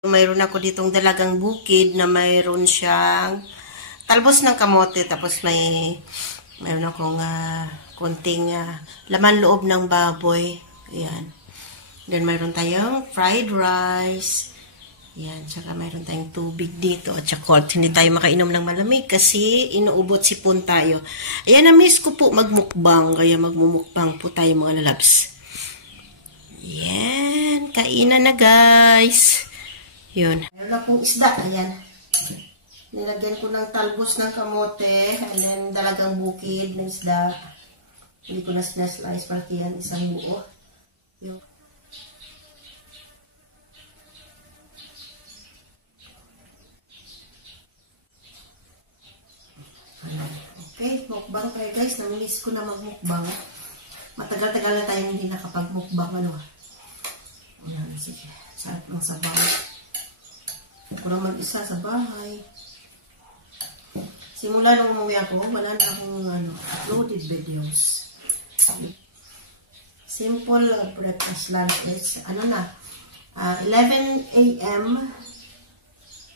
Mayroon ako ditong dalagang bukid na mayroon siyang talbos ng kamote, tapos mayroon akong konting laman loob ng baboy. Ayan. Then mayroon tayong fried rice. Ayan. Tsaka mayroon tayong tubig dito at saka hindi tayo makainom ng malamig kasi inuubot sipon tayo. Ayan, na-miss ko po magmukbang, kaya magmumukbang po tayo mga lalabs. Ayan. Kainan na guys. Yun. Meron akong isda. Ayan. Nilagyan ko ng talbos ng kamote. And then, dalagang bukid ng isda. Hindi ko na sinaslice para yan isang buo. Yun. Okay. Mukbang kayo guys. Namiss ko na magmukbang. Matagal-tagal na tayo hindi nakapagmukbang. Ayan. Sige. Sarap ng sabaw. Ako lang mag-isa sa bahay. Simula nung umuwi ako, wala na akong uploaded videos. Simple breakfast lunch is, 11 a.m.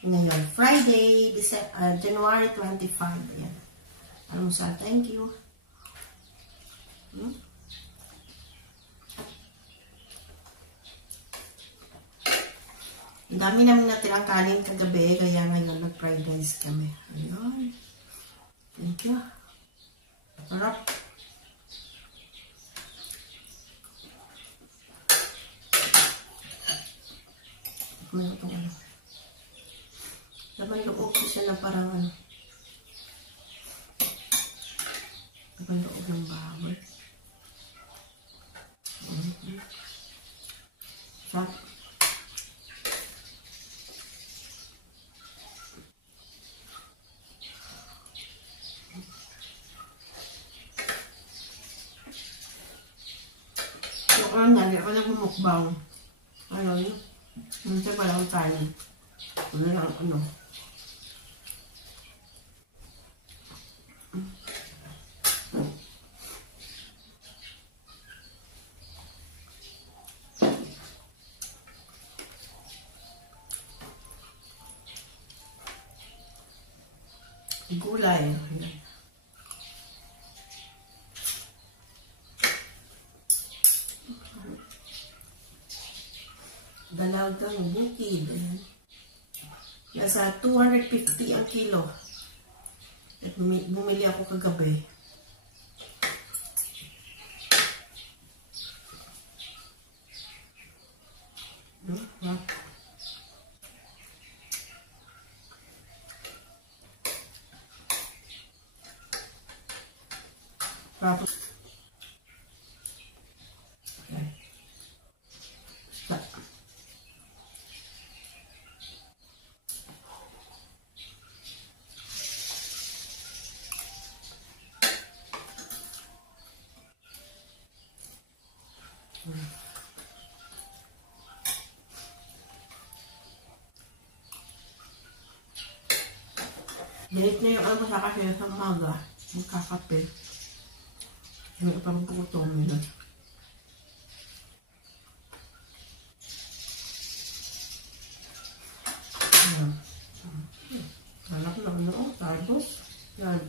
ngayon. Friday, January 25. Ayan. Almusal, thank you. Ang dami namin natirang kanin kagabi, kaya ngayon nag-fried rice kami. Ayun. Thank you. Sarap. Mayroon itong laman loob ko siya na parang laman loob ng baboy. Sarap. Hindi ako nagmumukbang. Hindi pa lang tayo. Ano lang, gulay. Dalagang bukid. Nasa 250 ang kilo. At bumili ako kagabi. Tapos Dahil na yung almusal kasi sa umaga, magkakape. Hindi pa rin pagutong nila. Ayan. Halap na talbos. Yan.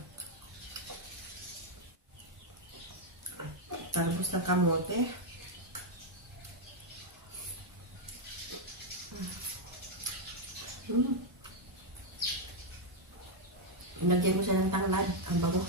Talbos ng kamote. Inagyan mo siya ng tanglad. Ang bago.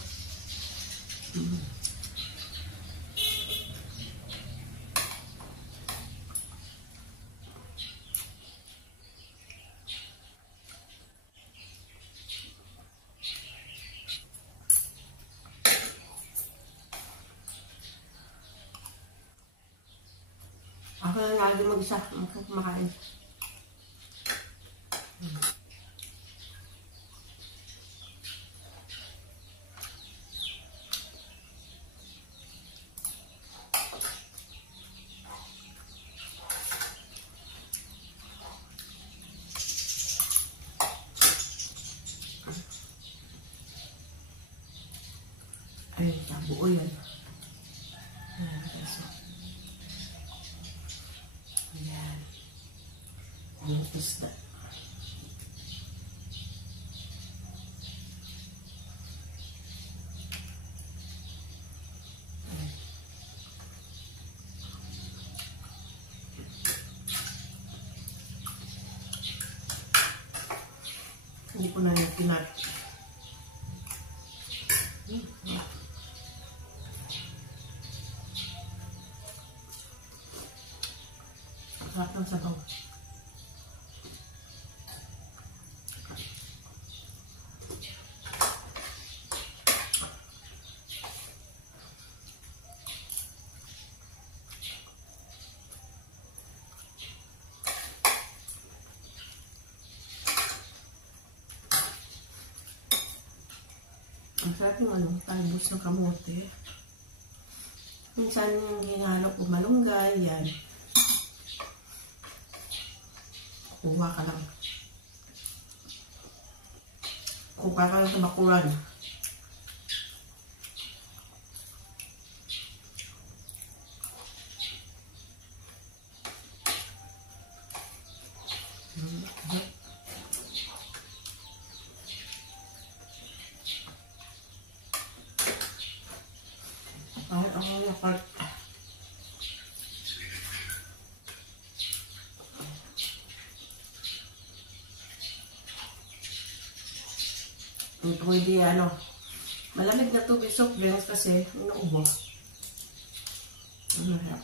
Ako lang lagi mag-isa. Kumakain. Ayun, buo yan. Ayan. Yung isda. Hindi ko na yung pinat. Sarap ng sabaw. Ang sarap yung talbos ng kamote. Minsan hinahanap ko malunggay, yan. Kuha ka lang. Kuha ka lang sa bakuran. Ang lapart. Pwede malamig na tubig soft drinks kasi inuubo. Sarap.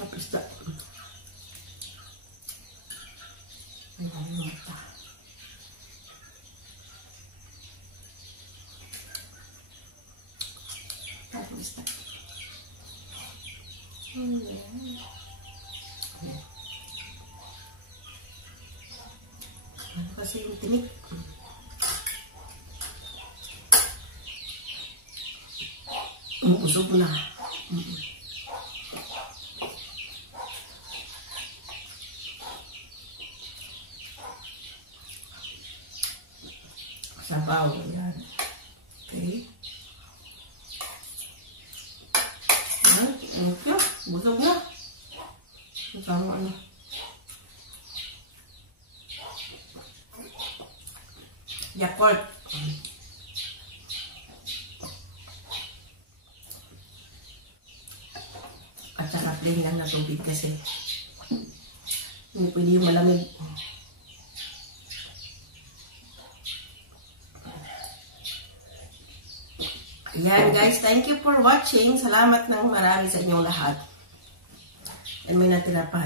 Tapos na. Ay, mata. Tapos na. Ano kasi yung tinik? Usog na. Sabaw, yan. Okay. Yan, okay. Busog na. Sama Yakult. At saka plain lang na tubig kasi hindi pwede yung malamig. Ayan guys, thank you for watching. Salamat ng marami sa inyong lahat. And may natira pa.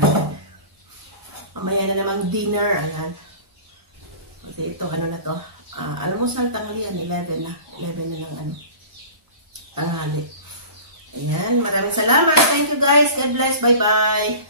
Mamaya na namang dinner. Ayan. Kasi ito, na to. Almusal tanghalian, 11 na. 11 na ng tanghali. Ayan, maraming salamat. Thank you guys. God bless. Bye-bye.